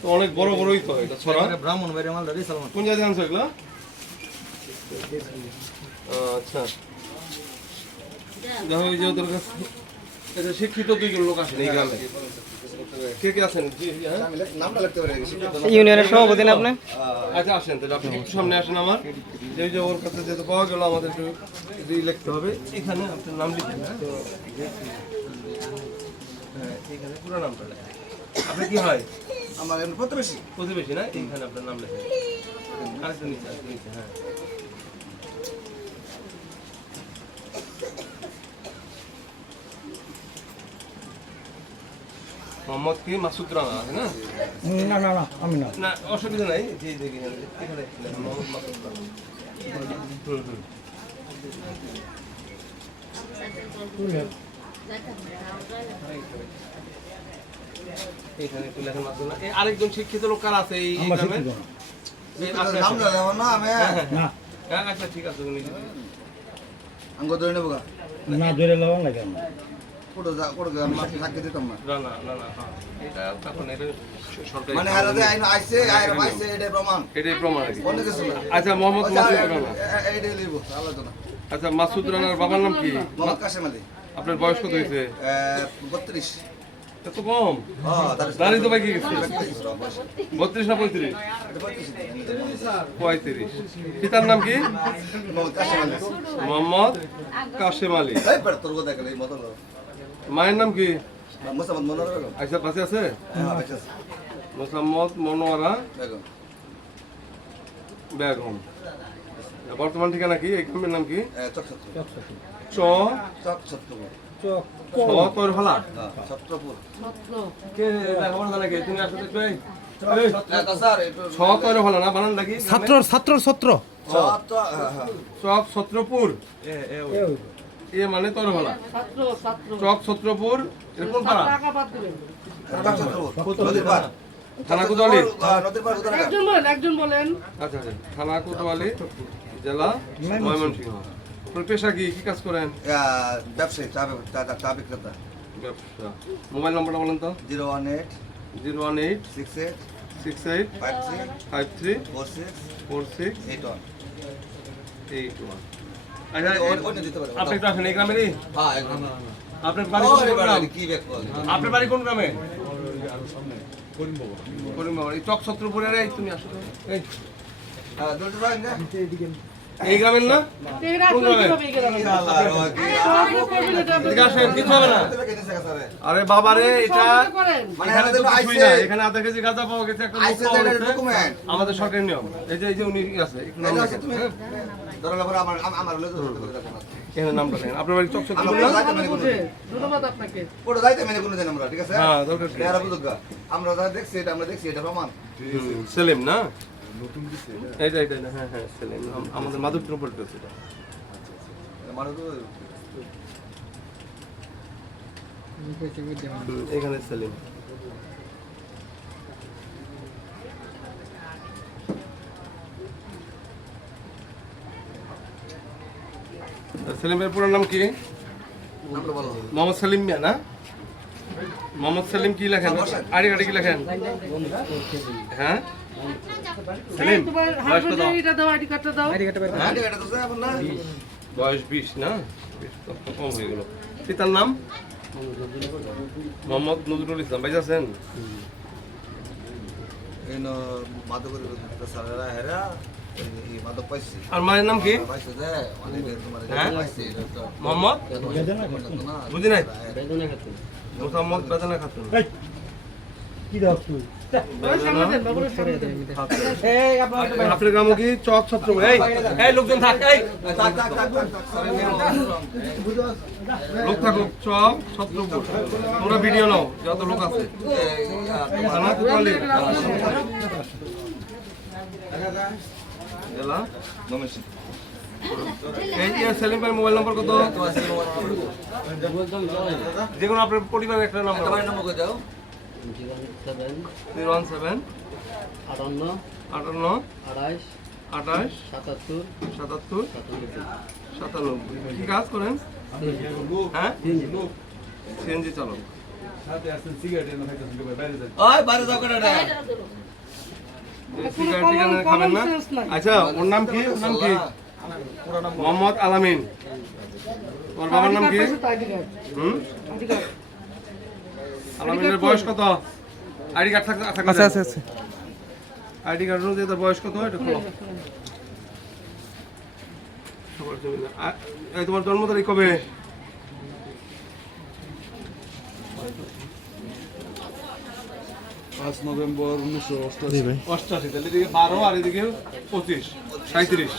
তো অনেক বড় বড়ই তো এটা ছড়া। ব্রাহ্মণ বাইরে মাল ধরে সালমান। কোন জায়গায় আনছো এগুলো? আচ্ছা দেখো এই যে ওদের কাছে এটা শিক্ষিত দুইজন লোক আসেন এই গ্রামে। কে কে আছেন? নামটা লিখতে পারে ইউনিয়নের সভাপতি না আপনি? আচ্ছা আসেন তাহলে আপনি একটু সামনে আসেন আমার। এই যে ওর কাছে যেহেতু পাওয়া গেল আমাদের একটু লিখতে হবে। এখানে আপনার নাম লিখবেন। হ্যাঁ এখানে পুরো নামটা লেখেন। আপনি কি হয়? আমার প্রতিবেশী। প্রতিবেশী না? এইখানে আপনার নাম লেখেন। আরেকটা নিচে হ্যাঁ। মোহাম্মদ কি মাসুদ রানা আছে না? না না না আমি না। না অসুবিধা নাই। জি দেখি এখানে মোহাম্মদ মাসুদ রানা। এখানে একটু লেখেন মাসুদ রানা। আরেকজন শিক্ষিত লোক কার আছে এই গ্রামে? নামটা দেব না আমি। না হ্যাঁ আচ্ছা ঠিক আছে উনি আঙ্গ ধরে নেব গা। না ধরে লওয়া লাগে না। কোড়ো মাছ থাকতে দিতাম না। না হ্যাঁ এটা তখন এটা সরকারি মানে হারাতে আইছে এটাই প্রমাণ। এটাই প্রমাণ আর কি। অন্য কিছু না। আচ্ছা মোহাম্মদ মাসুদ রানা। এইটাই লিখব আলোচনা। আচ্ছা মাসুদ রানার বাবার নাম কি? মোহাম্মদ কাশেম আলী। আপনার বয়স কত হয়েছে? 32। এত কম? হ্যাঁ দাঁড়িয়ে তো বাকি গেছে 32 না 35? 35। পিতার নাম কি? মোহাম্মদ কাশেম আলী। মোহাম্মদ কাশেম আলী। এই পড় তোর কথা কই মত না। মায়ের নাম কি? মোসাম্মদ মনোয়ারা বেগম। আচ্ছা পাশে আছে? হ্যাঁ বেঁচে আছে। মোসাম্মদ মনোয়ারা বেগম। বেগম। বর্তমান ঠিকানা কি? এই গ্রামের নাম কি? চকছত্র। চ চকছত্রপুর। ছ তোর ভালা হ্যাঁ ছত্রপুর। কে লেখাপড়া জানে কে? তুমি আসলে একটু এই স্যার একটু ছ তোর ভালা না বানান নাকি? ছাত্র চক ছত্রপুর এ মানে তোর ভালা চক ছত্রপুর এর কোন পাড়া? থানা কোতোয়ালি। একজন বলেন আচ্ছা আচ্ছা থানা কোতোয়ালি জেলা ময়মনসিংহ। তোর পেশা কি? কি কাজ করেন? ব্যবসায়ী চা বিক্রেতা। ব্যবসা। মোবাইল নম্বরটা বলেন তো? 018 018 68 68 53 53 46 46 81। 81। আচ্ছা ওটা দিতে পারে। আপনি একটু আসেন এই গ্রামেরই? হ্যাঁ একদম। আপনার বাড়ি কোন গ্রাম? কি ব্যাক কল? আপনার বাড়ি কোন গ্রামে? করিমবাবুর। এই চক ছত্রপুরের এই তুমি আসো তো। এই দুটো রাইন না। এই গ্রামের না? কোন গ্রামে? এদিকে আসেন, কিছু হবে না। আরে বাবা রে এটা মানে এখানে তো আমাদের কিছুই না। এখানে আধা কেজি গাঁজা পাওয়া গেছে, একটা লোক আইছে পাওয়া এটা গেছে। ডকুমেন্ট। আমাদের সরকারি নিয়ম। এই যে উনি আছে একটু নাম লেখেন। তুমি ধরো পরে আমার হলো তো এখানে নামটা লেখেন। আপনার বাড়ি চক ছত্রপুর আমরা না? যাইতে মানে কোনো ধন্যবাদ আপনাকে। ওটা যাইতে মানে কোনো দিন আমরা ঠিক আছে? হ্যাঁ দরকার কি? এরা বুঝুক আমরা যা দেখছি আমরা দেখছি এটা প্রমাণ। সেলিম না? এটা হ্যাঁ সেলিম। আমাদের মাধবপুর পল্টে আছে এটা। মানে তো এখানে সেলিম। সেলিমের পুরো নাম কি? নামটা বলো। মোহাম্মদ সেলিম মিয়া না? মোহাম্মদ সেলিম কি লেখেন? আড়ি কি লেখেন? হ্যাঁ সেলিম তোমার বয়স কত? এটা দাও, আইডি কার্ডটা দাও। হ্যাঁ এটা তো স্যার না। বয়স 20 না? 20 তো কম হয়ে গেল। পিতার নাম? মোহাম্মদ নজরুল ইসলাম। ভাই আছেন? এই ন মাদকের স্যারেরা হেরা এই মাদক পাইছে। আর মায়ের নাম কি? পাইছে যে মানে তোমার হ্যাঁ? পাইছে এটা তো মোহাম্মদ না। বুঝি নাই? মোহাম্মদ বেদনা খাতুন। কি দাও তুই? আপনার গ্রাম কি? চক ছত্রপুর। এই লোকজন থাক। এই থাক থাক থাক থাক। লোক থাকুক। চক ছত্রপুর। তোমরা ভিডিও নাও যত লোক আছে। থানা কোতোয়ালি জেলা নমেশি। এই যে সেলিম ভাই মোবাইল নম্বর কত? যে কোনো আপনার পরিবারের একটা নাম্বার। তোমার নাম কই দাও? 017 58 58 28 28 77 77 97 97। কি কাজ করেন? হ্যাঁ সিএনজি চালক। ওই বাইরে যাও কেন রে? সিগারেট টিগারেট খাবেন না? sense নাই। আচ্ছা ওর নাম কি? ওর নাম কি? মোহাম্মদ আলামিন। ওর বাবার নাম কি? আইডি কার্ড হুম? আইডি কার্ড আলামিনের বয়স কত? আইডি কার্ড থাকলে আচ্ছা আচ্ছা আচ্ছা আইডি কার্ড অনুযায়ী তার বয়স কত? এটা খোলো। এই তোমার জন্ম তারিখ কবে? নভেম্বর 1988। 88, তাহলে এদিকে 12 আর এদিকে 25, 37।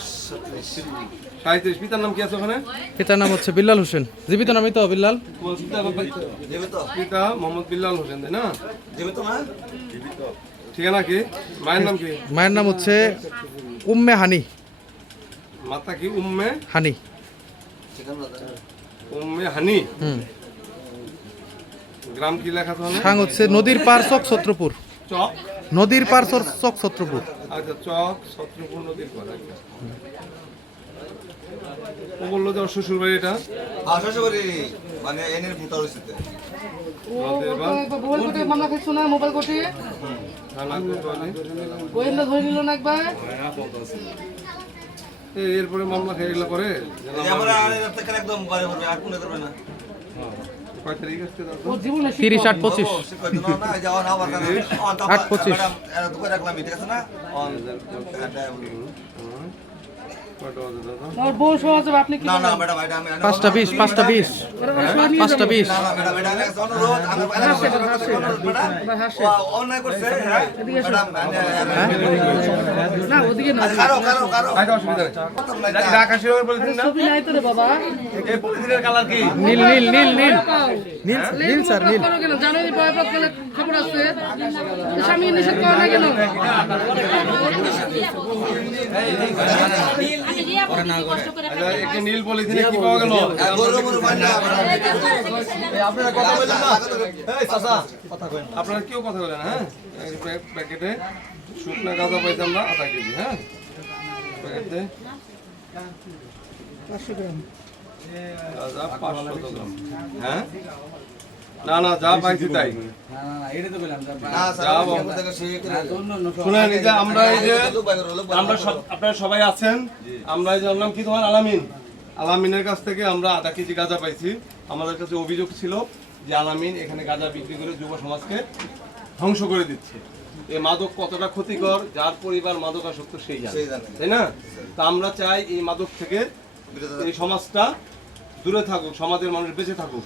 37। পিতার নাম কি আছে ওখানে? পিতার নাম হচ্ছে বিল্লাল হোসেন। জীবিত নামই তো বিল্লাল। তোমার জীবিত? পিতা মোহাম্মদ বিল্লাল হোসেন, তাই না? জীবিত না? ঠিকানা কি? মায়ের নাম কি? মায়ের নাম হচ্ছে উম্মে হানি। মাতা কি? উম্মে হানি। ঠিকানা দাও। উম্মে হানি। হুম। গ্রাম কি লেখা তাহলে? সাং হচ্ছে নদীর পার চক ছত্রপুর। চক। নদীর পার চক ছত্রপুর। আচ্ছা চক ছত্রপুর নদীর পার। আচ্ছা। ও বললো যে ওর শ্বশুর বাড়ি এটা। শ্বশুরবাড়ি মানে এনের ভোটার হয়েছে। মোবাইল কোটে মামলা খাইছো না? মোবাইল কোটে থানা কোতোয়ালি। গোয়েন্দা ধরে নিল না একবার। এরপরে মামলা খেয়ে এগুলো করে। আমরা একদম বাড়ি ভরবে আর কোনো করবে না। কয় তারিখ আসছে তারপর? ও জীবনে 30 8 25। সে কইতো না যাও না আবার 8 25 এরা তো করে রাখলাম ঠিক আছে না? কয়টা বাজে দাদা? আমার বউ সহ যাবে, আপনি কি না না বলেন? ম্যাডাম এটা আমি 5টা 20 5টা 20 ওরা বলে সহ নিয়ে 5টা যাবো। 20। না না ম্যাডাম এটা আমি অনুরোধ আমি এবার হাসে। অন্যায় করছে হ্যাঁ ম্যাডাম না ওদিকে না, কারো কারো কারো আচ্ছা, অসুবিধা নেই। ঢাকা শিরোমণি বলেছেন না? ছবি নাই তো রে বাবা। এই পলিথিনের কালার কি? নীল নীল নীল নীল পাও। নীল নীল স্যার নীল। করো কেন? জানো এই বয়স গেলে খবর আছে, স্বামী নিষেধ করে না কেন? আচ্ছা, একটি নীল পলিথিনে কি পাওয়া গেল? গরু গরু বান্না আপনারা কথা বললেন না? এই চাচা কথা কইন না। আপনারা কেউ কথা বলেন, হ্যাঁ? এই প্যাকেটে শুকনা গাঁজা পাইছি আমরা আধা কেজি, হ্যাঁ? প্যাকেটে 500 গ্রাম। গাঁজা 500 গ্রাম, হ্যাঁ? না না যা পাইছি তাই। না স্যার আমরা থেকে সেই করে শুনেন, এই যে আমরা এই যে আমরা আপনারা সবাই আছেন, আমরা এই যে ওর নাম কি তোমার? আলামিন। আলামিনের কাছ থেকে আমরা আধা কেজি গাঁজা পাইছি। আমাদের কাছে অভিযোগ ছিল যে আলামিন এখানে গাঁজা বিক্রি করে যুব সমাজকে ধ্বংস করে দিচ্ছে। এই মাদক কতটা ক্ষতিকর, যার পরিবার মাদকাসক্ত সেই জানে, সেই জানে। তাই না? তা আমরা চাই এই মাদক থেকে এই সমাজটা দূরে থাকুক, সমাজের মানুষ বেঁচে থাকুক।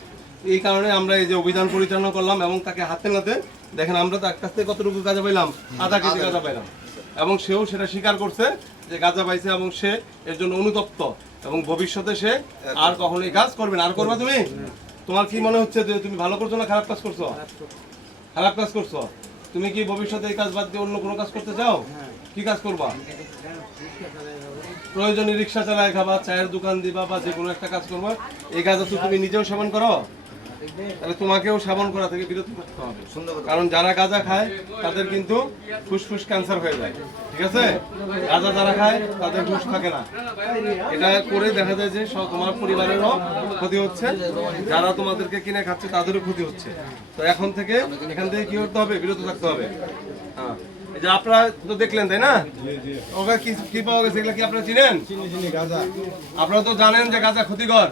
এই কারণে আমরা এই যে অভিযান পরিচালনা করলাম এবং তাকে হাতে নাতে দেখেন আমরা তার কাছ থেকে কতটুকু গাঁজা পাইলাম? আধা কেজি গাঁজা পাইলাম। এবং সেও সেটা স্বীকার করছে যে গাঁজা পাইছে এবং সে এর জন্য অনুতপ্ত এবং ভবিষ্যতে সে আর কখনো এই কাজ করবে না। আর করবা তুমি? তোমার কি মনে হচ্ছে যে তুমি ভালো করছো না খারাপ কাজ করছো? খারাপ কাজ করছো। তুমি কি ভবিষ্যতে এই কাজ বাদ দিয়ে অন্য কোনো কাজ করতে চাও? কি কাজ করবা? প্রয়োজনে রিক্সা চালায় খাবা, চায়ের দোকান দিবা বা যে কোনো একটা কাজ করবা। এই কাজ তো তুমি নিজেও সেবন করো, তাহলে তোমাকেও সেবন করা থেকে বিরত থাকতে হবে। কারণ যারা গাঁজা খায় তাদের কিন্তু ফুসফুস ক্যান্সার হয়ে যায়, ঠিক আছে? গাঁজা যারা খায় তাদের হুঁশ থাকে না। এটা করে দেখা যায় যে তোমার পরিবারেরও ক্ষতি হচ্ছে, যারা তোমাদেরকে কিনে খাচ্ছে তাদেরও ক্ষতি হচ্ছে। তো এখন থেকে এখান থেকে কি করতে হবে? বিরত থাকতে হবে। হ্যাঁ, এই যে আপনারা তো দেখলেন, তাই না? ওকে কি কি পাওয়া গেছে এগুলো কি আপনারা চিনেন? আপনারা তো জানেন যে গাঁজা ক্ষতিকর।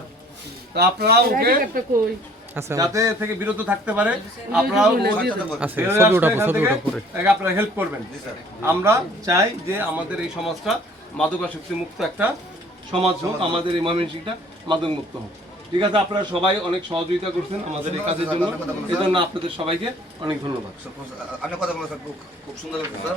তো আপনারা ওকে একটা কই আচ্ছা যাতে এ থেকে বিরত থাকতে পারে আপনারাও আচ্ছা ছবি উঠাবো ছবি উঠাবো পরে। আপনারা হেল্প করবেন। আমরা চাই যে আমাদের এই সমাজটা মাদকাসক্তি মুক্ত একটা সমাজ হোক, আমাদের এই ময়মনসিংহটা মাদক মুক্ত হোক। ঠিক আছে, আপনারা সবাই অনেক সহযোগিতা করছেন আমাদের এই কাজের জন্য, এই জন্য আপনাদের সবাইকে অনেক ধন্যবাদ। আপনি কথা বলেন স্যার, খুব সুন্দর লাগছে স্যার।